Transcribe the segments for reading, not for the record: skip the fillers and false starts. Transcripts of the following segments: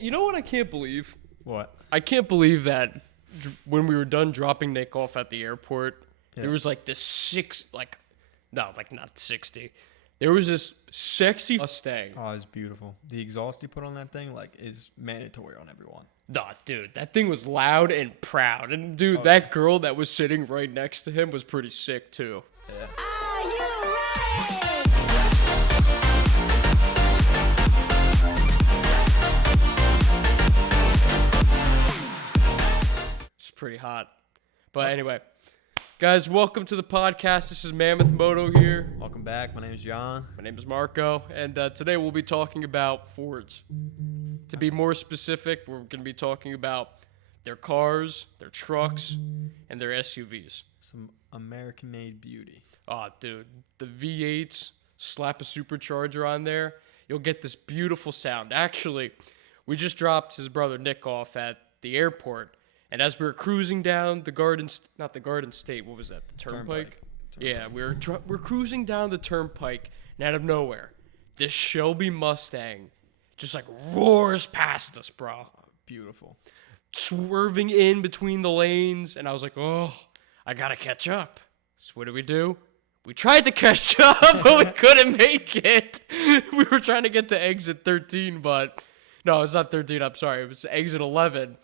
You know what I can't believe? What? I can't believe that when we were done dropping Nick off at the airport, Yeah. there was like not 60. There was this sexy Mustang. Oh, it's beautiful. The exhaust you put on that thing, is mandatory on everyone. Nah, dude, that thing was loud and proud. And dude, that girl that was sitting right next to him was pretty sick too. Yeah. Are you ready? It's pretty hot. But anyway, guys, welcome to the podcast. This is Mammoth Moto here. Welcome back. My name is John. My name is Marco, and today we'll be talking about Fords. To be more specific, we're going to be talking about their cars, their trucks, and their SUVs. Some American-made beauty. Oh, dude, the V8s, slap a supercharger on there, you'll get this beautiful sound. Actually, we just dropped his brother Nick off at the airport, and as we were cruising down the not the Garden State, what was that, the Turnpike? Yeah, we're cruising down the Turnpike, and out of nowhere, this Shelby Mustang just roars past us, bro. Beautiful. Swerving in between the lanes, and I was like, oh, I gotta catch up. So what do? We tried to catch up, but we couldn't make it. We were trying to get to exit 13, but no, it's not 13, I'm sorry. It was exit 11. And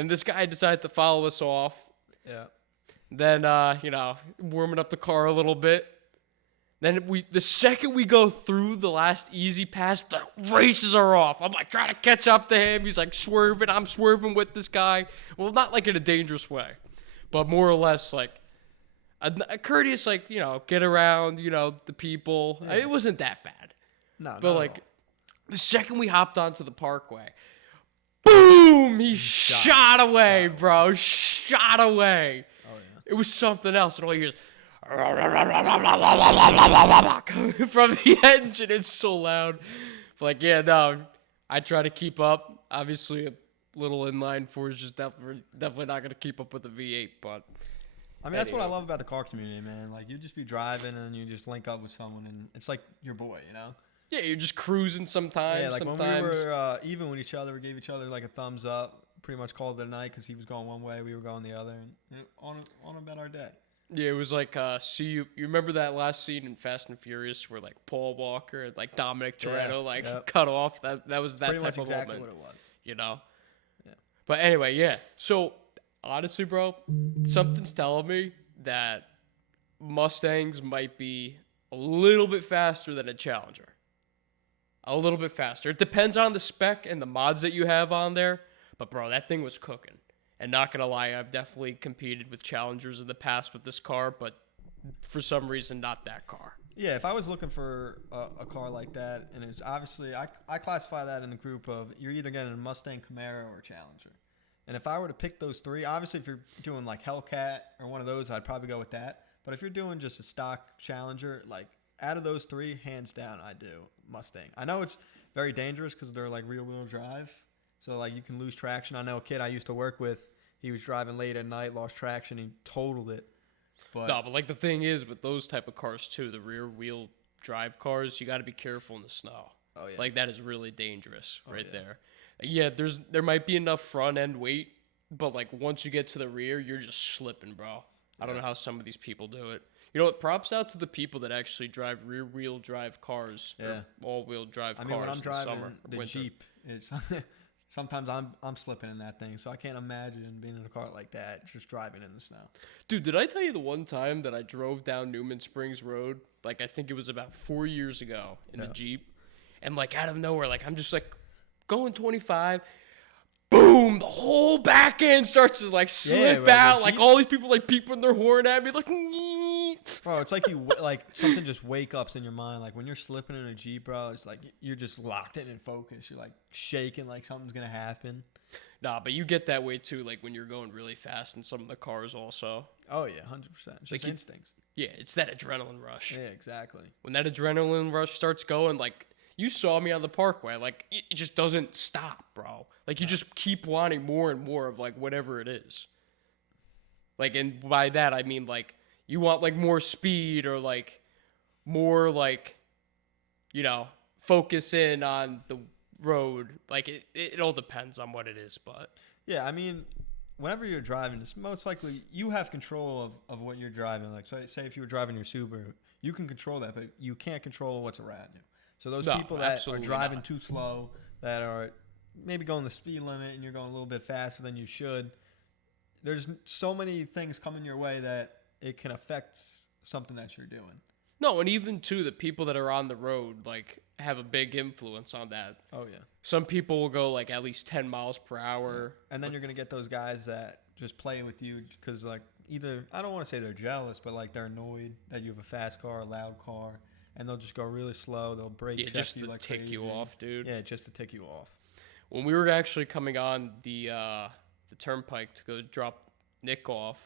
then this guy decided to follow us off. Yeah. Then, warming up the car a little bit. Then the second we go through the last easy pass, the races are off. I'm trying to catch up to him. He's swerving. I'm swerving with this guy. Well, not in a dangerous way, but more or less a courteous, get around, the people. Yeah. It wasn't that bad. No, But the second we hopped onto the parkway, boom! He shot away, bro. Shot away. Oh, yeah. It was something else. And all you hear is from the engine. It's so loud. But I try to keep up. Obviously, a little inline four is just definitely not going to keep up with the V8. But that's what I love about the car community, man. You just be driving and you just link up with someone, and it's like your boy, you know? yeah, you're just cruising sometimes. Yeah, sometimes. when we were even with each other, we gave each other a thumbs up. Pretty much called it a night because he was going one way, we were going the other, and on about our day. Yeah, it was see you. You remember that last scene in Fast and Furious where Paul Walker and Dominic Toretto yep. cut off? That was that Pretty type much of exactly moment. what it was. You know? Yeah. But anyway, yeah. So honestly, bro, something's telling me that Mustangs might be a little bit faster than a Challenger. A little bit faster. It depends on the spec and the mods that you have on there. But bro, that thing was cooking. And not gonna lie, I've definitely competed with Challengers in the past with this car, but for some reason, not that car. Yeah, if I was looking for a car like that, and it's obviously, I classify that in the group of you're either getting a Mustang, Camaro, or Challenger. And if I were to pick those three, obviously if you're doing Hellcat or one of those, I'd probably go with that. But if you're doing just a stock Challenger, out of those three, hands down, I do Mustang. I know it's very dangerous because they're rear-wheel drive. So, you can lose traction. I know a kid I used to work with, he was driving late at night, lost traction, he totaled it. But The thing is, with those type of cars, too, the rear-wheel drive cars, you got to be careful in the snow. Oh, yeah. That is really dangerous there. Yeah, there might be enough front-end weight, but, once you get to the rear, you're just slipping, bro. I don't know how some of these people do it. You know what? Props out to the people that actually drive rear-wheel drive cars. Yeah. Or all-wheel drive cars when I'm in driving summer, the winter. Jeep, it's sometimes I'm slipping in that thing, so I can't imagine being in a car like that, just driving in the snow. Dude, did I tell you the one time that I drove down Newman Springs Road? I think it was about 4 years ago in the Jeep. And out of nowhere, I'm just going 25. Boom! The whole back end starts to slip out. All these people peeping their horn at me nee. Bro, it's you something just wake ups in your mind. When you're slipping in a Jeep, bro, it's you're just locked in focus. You're shaking something's gonna happen. Nah, but you get that way too. When you're going really fast in some of the cars also. Oh yeah, 100%. It's just instincts. Yeah, it's that adrenaline rush. Yeah, exactly. When that adrenaline rush starts going, you saw me on the parkway. It just doesn't stop, bro. You just keep wanting more and more of, whatever it is. And by that, I mean, you want, more speed or, more, focus in on the road, like it all depends on what it is, but Yeah, I mean, whenever you're driving, it's most likely you have control of what you're driving. Like, say if you were driving your Subaru, you can control that, but you can't control what's around you. So those No, people that are absolutely driving not. too slow, that are maybe going the speed limit and you're going a little bit faster than you should, there's so many things coming your way that it can affect something that you're doing. no, and even too the people that are on the road like have a big influence on that. Oh yeah. Some people will go like at least 10 miles per hour. And then you're gonna get those guys that just play with you because like either I don't want to say they're jealous, but like they're annoyed that you have a fast car, a loud car, and they'll just go really slow. They'll brake Yeah, check just you to like tick crazy. you off, dude. Yeah, just to tick you off. When we were actually coming on the turnpike to go drop Nick off,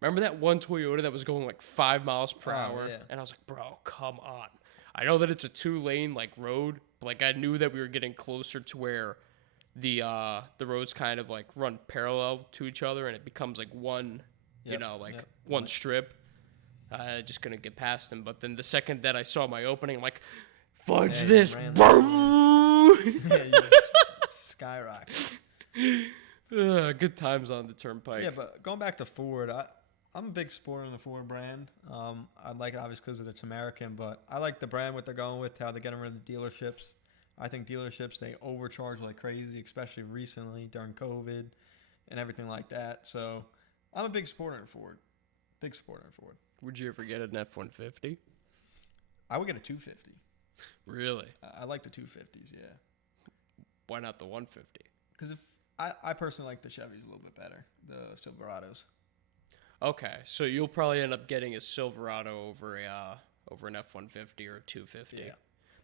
remember that one Toyota that was going like 5 miles per Oh, hour? yeah. And I was like, bro, come on. I know that it's a 2-lane like road, but like I knew that we were getting closer to where the roads kind of like run parallel to each other and it becomes like one, Yep, like yep. one strip. I just couldn't get past him. But then the second that I saw my opening, I'm like, fudge Yeah, you this. ran Bro. Yeah, you just skyrocket. Good times on the turnpike. Yeah, but going back to Ford, I'm a big supporter of the Ford brand. I like it obviously because it's American, but I like the brand what they're going with, how they're getting rid of the dealerships. I think dealerships, they overcharge like crazy, especially recently during COVID and everything like that. So I'm a big supporter of Ford. Big supporter of Ford. Would you ever get an F-150? I would get a 250. Really? I like the 250s, yeah. Why not the 150? Because if I personally like the Chevys a little bit better, the Silverados. Okay, so you'll probably end up getting a Silverado over an F-150 or a 250. Yeah.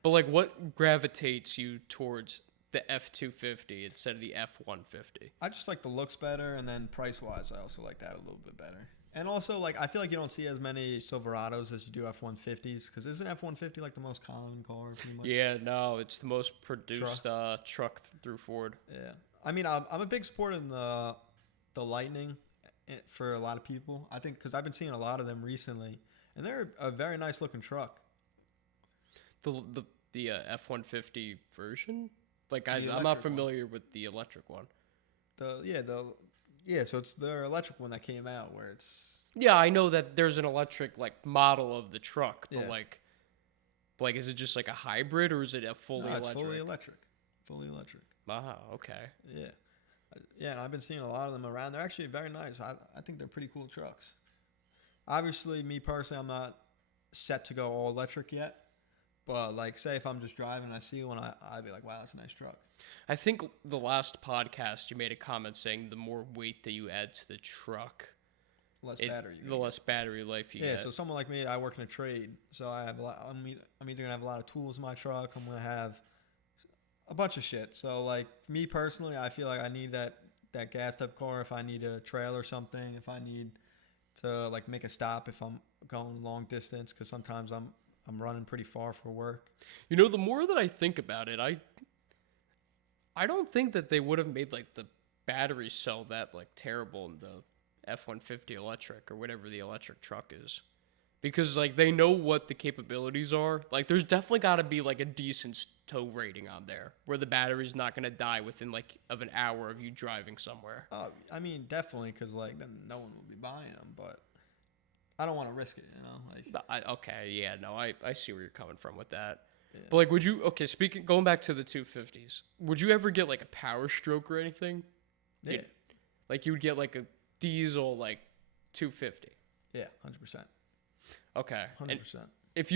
But like, what gravitates you towards the F-250 instead of the F-150? I just like the looks better, and then price-wise, I also like that a little bit better. And also, like, I feel like you don't see as many Silverados as you do F-150s, because isn't F-150 like the most common car, pretty much? Yeah, no, it's the most produced truck through Ford. Yeah. I mean, I'm a big supporter in the Lightning for a lot of people. I think because I've been seeing a lot of them recently, and they're a very nice looking truck. The F-150 version? Like, I'm electric not one. familiar with the electric one. So it's their electric one that came out where it's Yeah, I know that there's an electric like model of the truck, but Yeah. like is it just like a hybrid or is it a fully no, it's electric? fully electric. Fully electric. Ah, okay. Yeah. Yeah, and I've been seeing a lot of them around. They're actually very nice. I think they're pretty cool trucks. Obviously, me personally, I'm not set to go all electric yet. But, like, say if I'm just driving and I see one, I'd be like, wow, that's a nice truck. I think the last podcast you made a comment saying the more weight that you add to the truck, Less battery. the less battery life you Yeah, get. so someone like me, I work in a trade. So I have a lot, I'm either going to have a lot of tools in my truck. I'm going to have a bunch of shit. So, like, me personally, I feel like I need that gassed up car if I need a trail or something, if I need to, like, make a stop if I'm going long distance, because sometimes I'm running pretty far for work. You know, the more that I think about it, I don't think that they would have made like the battery cell that like terrible in the F-150 electric or whatever the electric truck is. Because like they know what the capabilities are. Like there's definitely got to be like a decent tow rating on there where the battery's not going to die within like of an hour of you driving somewhere. I mean, definitely, because, like, then no one will be buying them, but I don't want to risk it, you know? Like, Okay, yeah, no, I see where you're coming from with that. Yeah. But like, going back to the 250s, would you ever get like a Power Stroke or anything? yeah, Like you would get like a diesel like 250. yeah, 100%. Okay. 100%. And if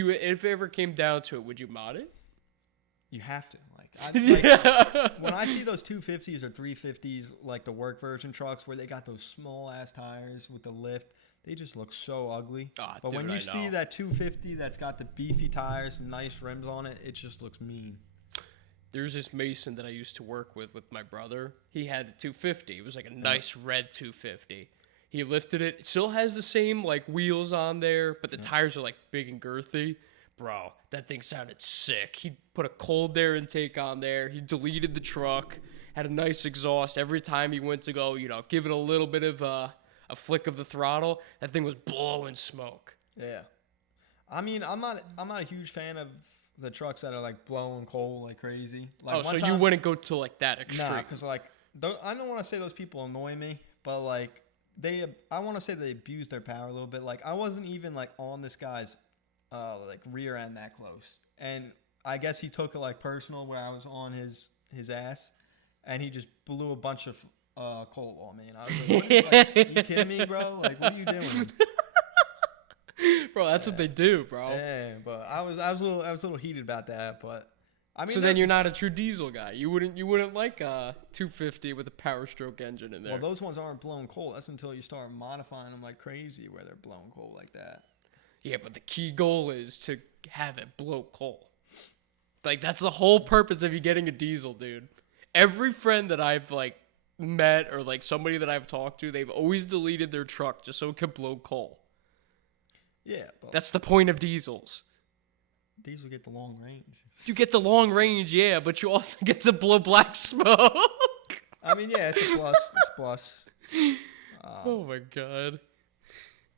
it ever came down to it, would you mod it? You have to. Like, Yeah. when I see those 250s or 350s, like the work version trucks where they got those small ass tires with the lift, they just look so ugly. Ah, But dude, when you I see know. that 250 that's got the beefy tires and nice rims on it, it just looks mean. There's this Mason that I used to work with my brother. He had a 250. It was like a nice red 250. He lifted it. It still has the same like wheels on there, but the tires are like big and girthy. Bro, that thing sounded sick. He put a cold air intake on there. He deleted the truck. Had a nice exhaust. Every time he went to go, give it a little bit of a flick of the throttle, that thing was blowing smoke. Yeah. I mean, I'm not a huge fan of the trucks that are like blowing coal like crazy. Like Oh, so one you time- wouldn't go to like that extreme? Nah, because like I don't want to say those people annoy me, but like I want to say they abuse their power a little bit. Like I wasn't even like on this guy's like rear end that close, and I guess he took it like personal where I was on his ass, and he just blew a bunch of coal on me, and I was like, what is, like, you kidding me, bro? Like, what are you doing? Bro, that's what they do, bro. Yeah, but I was a little heated about that, but I mean, So then you're not a true diesel guy. You wouldn't like a 250 with a Power Stroke engine in there. well, those ones aren't blowing coal. That's until you start modifying them like crazy, where they're blowing coal like that. Yeah, but the key goal is to have it blow coal. Like that's the whole purpose of you getting a diesel, dude. Every friend that I've like met or like somebody that I've talked to, they've always deleted their truck just so it could blow coal. Yeah, but That's the point of diesels. diesel get the long range. You get the long range, yeah, but you also get to blow black smoke. I mean, yeah, it's a plus. It's a plus. Oh my god.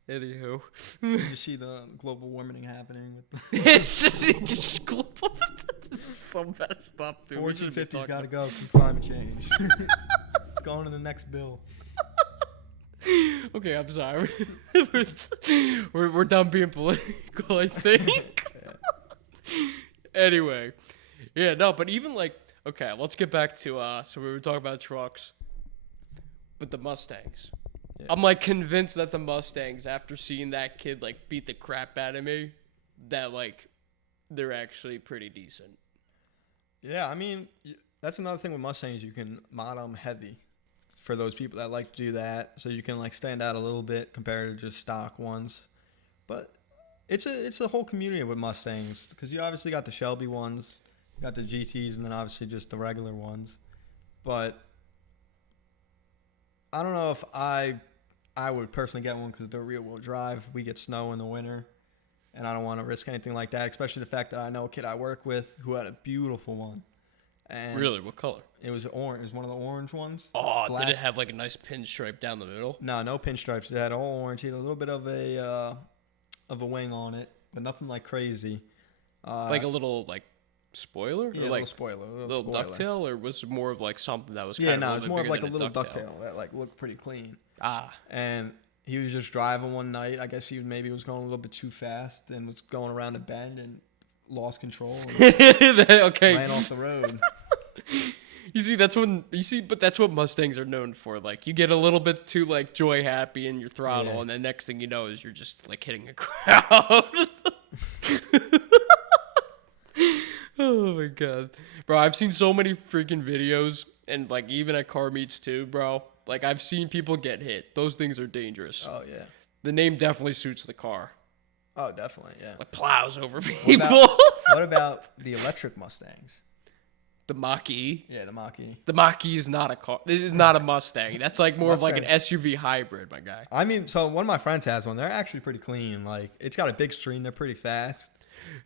Anywho, You see the global warming happening with the it's just global. This is so messed up, dude. We shouldn't be 1450's talking got to go for climate change. It's going to the next bill. Okay, I'm sorry. we're done being political, I think. Anyway, yeah, no, but even like, okay, let's get back to so we were talking about trucks, but the Mustangs. Yeah. I'm like convinced that the Mustangs, after seeing that kid like beat the crap out of me, that like they're actually pretty decent. Yeah, I mean, that's another thing with Mustangs. You can mod them heavy for those people that like to do that, so you can like stand out a little bit compared to just stock ones. But it's a whole community with Mustangs because you obviously got the Shelby ones, you got the GTs, and then obviously just the regular ones. But I don't know if I would personally get one because they're rear wheel drive. We get snow in the winter, and I don't want to risk anything like that, especially the fact that I know a kid I work with who had a beautiful one. And Really, what color? It was orange. It was one of the orange ones. Oh, Black. did it have like a nice pinstripe down the middle? No pinstripes. It had all orange. It had a little bit of a wing on it, but nothing like crazy. Like a little like spoiler, yeah, or a like little spoiler, a little spoiler. ducktail, or was it more of like something that was kind Yeah, of no, a it's little more bit of like bigger a than little ducktail that like looked pretty clean. Ah, And he was just driving one night. I guess he maybe was going a little bit too fast and was going around a bend and lost control and okay. ran off the road. You see, but that's what Mustangs are known for. Like, you get a little bit too like joy happy in your throttle, Yeah. and then next thing you know is you're just like hitting a crowd. Oh my god, bro! I've seen so many freaking videos, and like even at car meets too, bro. Like I've seen people get hit. Those things are dangerous. Oh yeah. The name definitely suits the car. Oh, definitely. Yeah. Like plows over What people. what about the electric Mustangs? The Mach-E. Yeah, the Mach-E. The Mach-E is not a car. This is not a Mustang. That's like more of like an Mustang. SUV hybrid, my guy. I mean, so one of my friends has one. They're actually pretty clean. Like, it's got a big screen. They're pretty fast.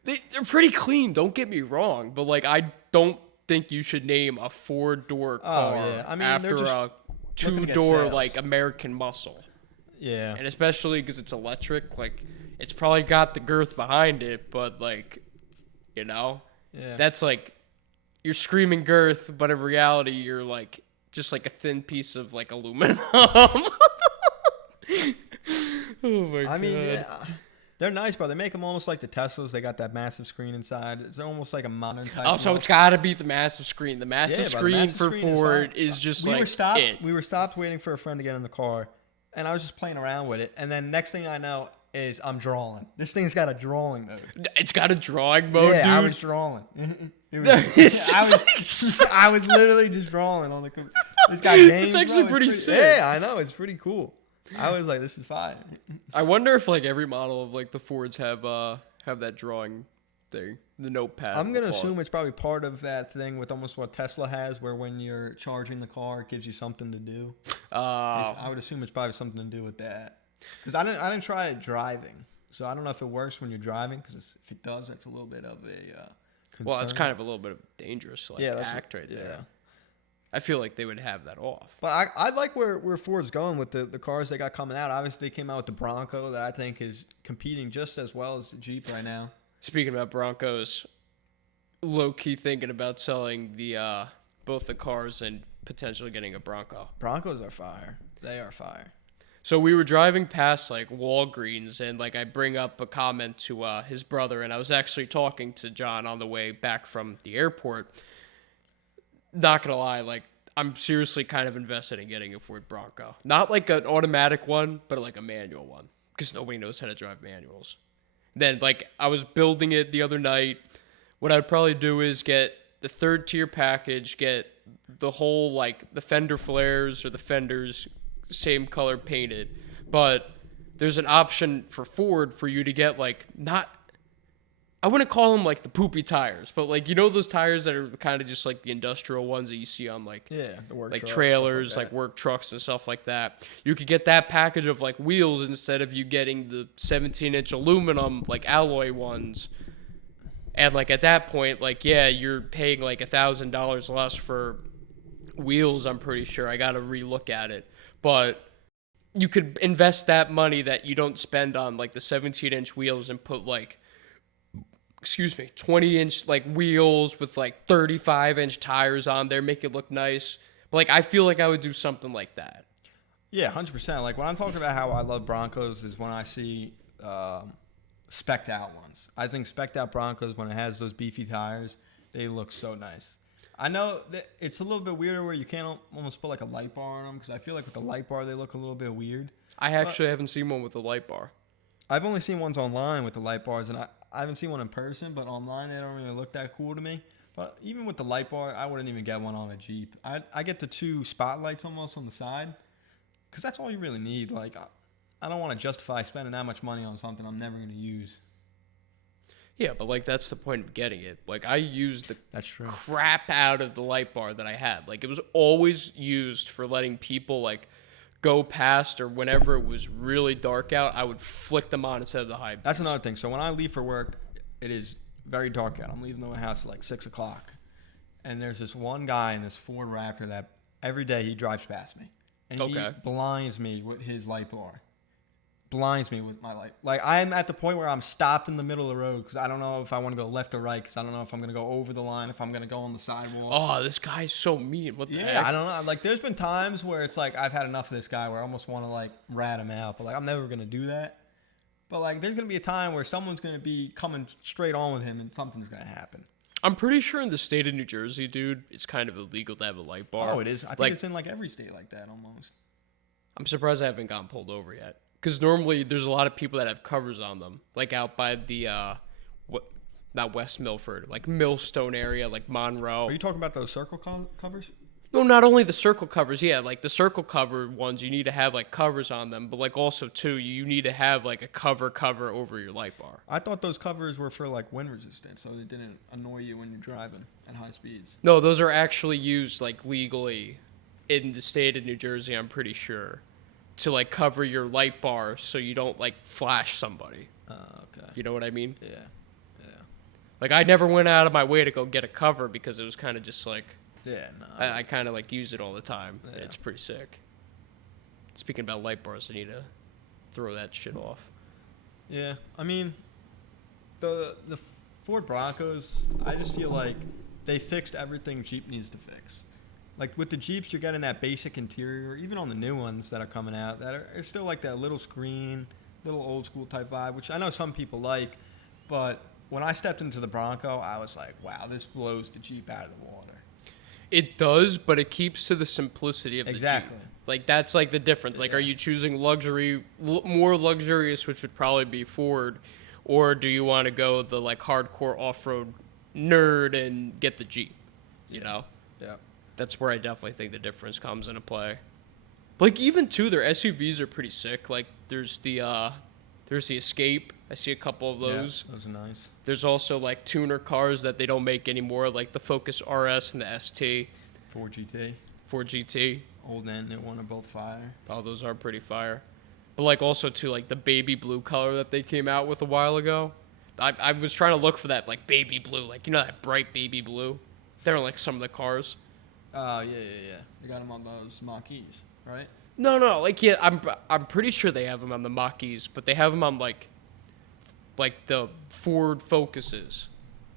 They're pretty clean. Don't get me wrong, but like I don't think you should name a 4-door car yeah. I mean, after they're just a looking to get 2-door sales. like American Muscle, Yeah. and especially because it's electric. Like it's probably got the girth behind it, but like you know, Yeah. that's like you're screaming girth, but in reality you're like just like a thin piece of like aluminum. Oh my god. I mean, yeah. They're nice, bro. They make them almost like the Teslas. They got that massive screen inside. It's almost like a modern type. Oh, so it's got to be the massive screen. The massive Yeah, bro, the screen massive for screen is Ford fine. is just we like were stopped. it. We were stopped waiting for a friend to get in the car, and I was just playing around with it. And then next thing I know is I'm drawing. This thing's got a drawing mode. It's got a drawing mode, Yeah, dude. I was drawing. It was, It's I, just like I was literally just drawing on the. It's got games. It's actually bro. pretty sick. Yeah, I know. It's pretty cool. I was like, this is fine. I wonder if like every model of like the Fords have that drawing thing, the notepad. I'm we'll gonna call it. assume it's probably part of that thing with almost what Tesla has, where when you're charging the car, it gives you something to do. I would assume it's probably something to do with that. Because I didn't try it driving, so I don't know if it works when you're driving. Because if it does, that's a little bit of a concern. well, it's kind of a little bit of a dangerous like Yeah, that's act what- right yeah. there. I feel like they would have that off. But I like where Ford's going with the cars they got coming out. Obviously, they came out with the Bronco that I think is competing just as well as the Jeep right now. Speaking about Broncos, low key thinking about selling the both the cars and potentially getting a Bronco. Broncos are fire. They are fire. So we were driving past like Walgreens, and like I bring up a comment to his brother, and I was actually talking to John on the way back from the airport. Not gonna lie, like I'm seriously kind of invested in getting a Ford Bronco, not like an automatic one, but like a manual one, because nobody knows how to drive manuals. Then like I was building it the other night. What I'd probably do is get the third tier package, get the whole like the fender flares or the fenders same color painted, but there's an option for Ford for you to get like not, I wouldn't call them like the poopy tires, but like you know those tires that are kind of just like the industrial ones that you see on like Yeah, the work like trucks, trailers, stuff like work trucks and stuff like that. You could get that package of like wheels instead of you getting the 17-inch aluminum like alloy ones. And like at that point, like yeah, you're paying like $1,000 less for wheels. I'm pretty sure I got to relook at it, but you could invest that money that you don't spend on like the 17-inch wheels and put like 20-inch like wheels with like 35-inch tires on there, make it look nice. But like I feel like I would do something like that. Yeah, 100%. Like when I'm talking about how I love Broncos is when I see specced out ones. I think specced out Broncos, when it has those beefy tires, they look so nice. I know that it's a little bit weirder where you can't almost put like a light bar on them, because I feel like with the light bar they look a little bit weird. I actually haven't seen one with a light bar. I've only seen ones online with the light bars, and I haven't seen one in person, but online they don't really look that cool to me. But even with the light bar, I wouldn't even get one on a Jeep. I get the two spotlights almost on the side, because that's all you really need. Like, I don't want to justify spending that much money on something I'm never going to use. Yeah, but like that's the point of getting it. Like I used the That's true. crap out of the light bar that I had. Like it was always used for letting people like go past, or whenever it was really dark out, I would flick them on instead of the high beams. That's another thing. So when I leave for work, it is very dark out. I'm leaving my house at like 6 o'clock. And there's this one guy in this Ford Raptor that every day he drives past me. And he blinds me with his light bar. Blinds me with my light. Like, I'm at the point where I'm stopped in the middle of the road because I don't know if I want to go left or right, because I don't know if I'm going to go over the line, if I'm going to go on the sidewalk. Oh, this guy's so mean. What the heck? I don't know. Like, there's been times where it's like I've had enough of this guy where I almost want to, like, rat him out. But, like, I'm never going to do that. But, like, there's going to be a time where someone's going to be coming straight on with him and something's going to happen. I'm pretty sure in the state of New Jersey, dude, it's kind of illegal to have a light bar. Oh, it is? I think it's in, like, every state like that almost. I'm surprised I haven't gotten pulled over yet. Because normally there's a lot of people that have covers on them, like out by the, not West Milford, like Millstone area, like Monroe. Are you talking about those circle covers? No, not only the circle covers, yeah, like the circle cover ones, you need to have like covers on them, but like also too, you need to have like a cover over your light bar. I thought those covers were for like wind resistance, so they didn't annoy you when you're driving at high speeds. No, those are actually used like legally in the state of New Jersey, I'm pretty sure, to like cover your light bar so you don't like flash somebody. Okay. You know what I mean? Yeah. Like I never went out of my way to go get a cover because it was kind of just like, Yeah, no. I kind of like use it all the time. Yeah. It's pretty sick. Speaking about light bars, I need to throw that shit off. Yeah, I mean, the Ford Broncos, I just feel like they fixed everything Jeep needs to fix. Like with the Jeeps, you're getting that basic interior, even on the new ones that are coming out, that are still like that little screen, little old school type vibe, which I know some people like, but when I stepped into the Bronco, I was like, wow, this blows the Jeep out of the water. It does, but it keeps to the simplicity of the Jeep. Like that's like the difference. Like, are you choosing luxury, more luxurious, which would probably be Ford, or do you want to go the like hardcore off-road nerd and get the Jeep? You know? Yeah. That's where I definitely think the difference comes into play. Like even too, their SUVs are pretty sick. Like there's the Escape. I see a couple of those. Yeah, those are nice. There's also like tuner cars that they don't make anymore, like the Focus RS and the ST. Ford GT. Ford GT. Old and new one are both fire. Oh, those are pretty fire. But like also too, like the baby blue color that they came out with a while ago. I was trying to look for that like baby blue, like you know that bright baby blue. They're like some of the cars. Oh yeah. They got them on those Mach-E's, right? No, like yeah, I'm pretty sure they have them on the Mach-E's, but they have them on like the Ford Focuses.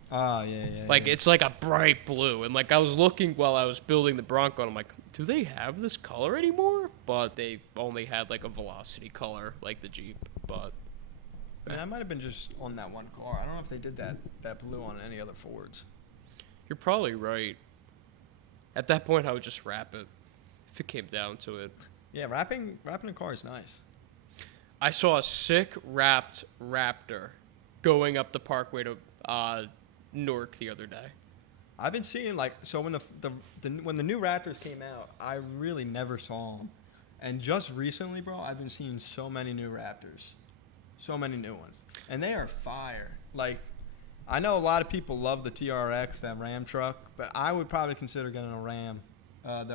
Oh, yeah. Like, it's like a bright blue. And, like, I was looking while I was building the Bronco, and I'm like, do they have this color anymore? But they only had, like, a Velocity color, like the Jeep. But Man, that might have been just on that one car. I don't know if they did that blue on any other Fords. you're probably right. At that point, I would just wrap it if it came down to it. Yeah, wrapping a car is nice. I saw a sick wrapped Raptor going up the Parkway to Newark the other day. I've been seeing when when the new Raptors came out, I really never saw them, and just recently, bro, I've been seeing so many new Raptors, so many new ones, and they are fire. Like, I know a lot of people love the TRX, that Ram truck, but I would probably consider getting a Ram, I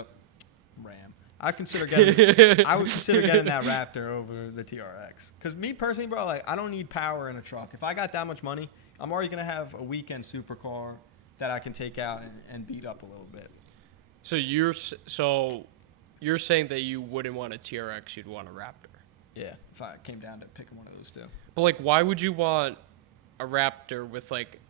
would consider getting that Raptor over the TRX. Cause me personally, bro, like I don't need power in a truck. If I got that much money, I'm already gonna have a weekend supercar that I can take out and beat up a little bit. So you're saying that you wouldn't want a TRX, you'd want a Raptor. Yeah, if I came down to picking one of those two. But like, why would you want a Raptor with like?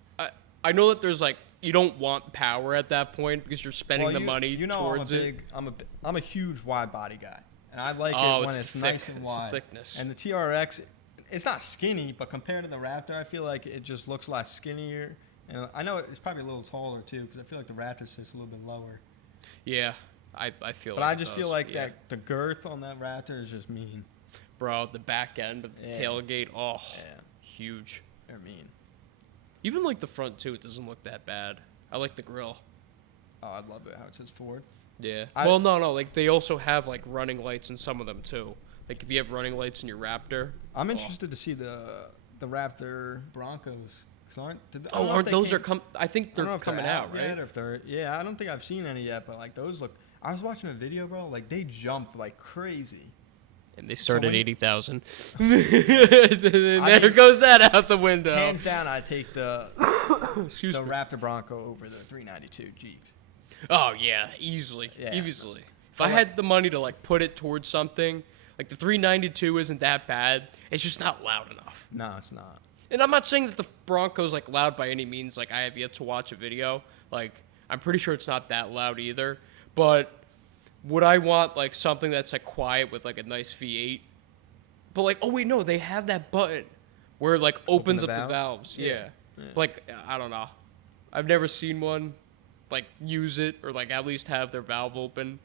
I know that there's like you don't want power at that point because you're spending the money towards it. I'm a huge wide body guy, and I like it when it's nice and wide. It's the thickness. And the TRX, it's not skinny, but compared to the Raptor, I feel like it just looks a lot skinnier. And I know it's probably a little taller too, because I feel like the Raptor's just a little bit lower. Yeah, I feel. But I just feel like that the girth on that Raptor is just mean. Bro, the back end of the tailgate, huge. They're mean. Even like the front too, it doesn't look that bad. I like the grill. Oh, I love it how it says Ford. Yeah. Well, no. Like they also have like running lights in some of them too. Like if you have running lights in your Raptor. I'm interested to see the Raptor Broncos. Aren't those I think they're coming out, right? I don't think I've seen any yet, but like those look. I was watching a video, bro. Like they jump like crazy. And they start at 80,000. There goes that out the window. Hands down, I take the Raptor Bronco over the 392 Jeep. Oh yeah, easily. If I had the money to like put it towards something, like the 392 isn't that bad. It's just not loud enough. No, it's not. And I'm not saying that the Bronco's like loud by any means. Like I have yet to watch a video. Like I'm pretty sure it's not that loud either. But would I want like something that's like quiet with like a nice V8? But like, oh wait, no, they have that button where it like opens up the valves. Yeah. Like I don't know. I've never seen one like use it or like at least have their valve open.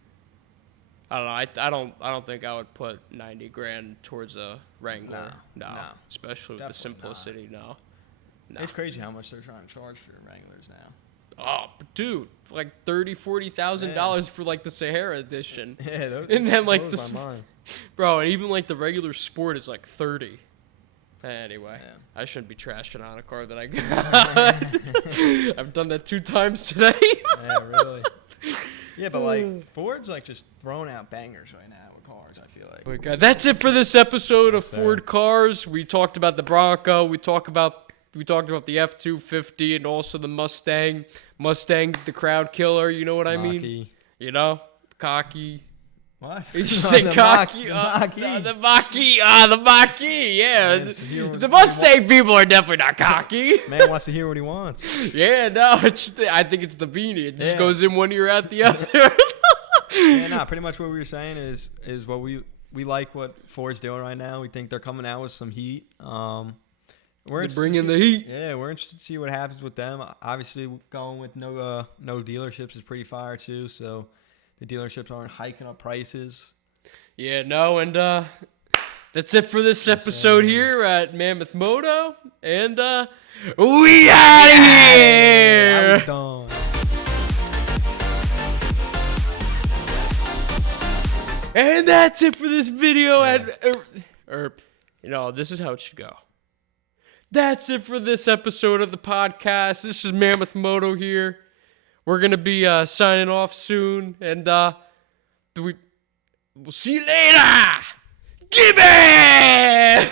I don't know. I don't think I would put 90 grand towards a Wrangler. No. Especially with the simplicity. No. It's crazy how much they're trying to charge for Wranglers now. Oh, dude, like $30,000-$40,000 for like the Sahara edition. Yeah, those, and then like bro, and even like the regular Sport is like 30. Anyway, I shouldn't be trashing on a car that I got. I've done that 2 times today. Yeah, really. Yeah, but like Ford's like just throwing out bangers right now with cars. I feel like. Okay, that's it for this episode of Ford Cars. We talked about the Bronco. We talked about the F-250 and also the Mustang. Mustang, the crowd killer. You know what I mean? You know, cocky. What? You say cocky? The Mach-E. The Mach-E. Yeah. The Mustang people are definitely not cocky. Man wants to hear what he wants. Yeah, no. I think it's the beanie. It just goes in one ear out the other. Pretty much what we were saying is what we like what Ford's doing right now. We think they're coming out with some heat. We're bringing the heat. Yeah, we're interested to see what happens with them. Obviously, going with no dealerships is pretty fire too. So the dealerships aren't hiking up prices. Yeah, no, and that's it for this episode here at Mammoth Moto, and we out of here. I was done. And that's it for this video. This is how it should go. That's it for this episode of the podcast. This is Mammoth Moto here. We're going to be signing off soon. And we'll see you later. Gimme!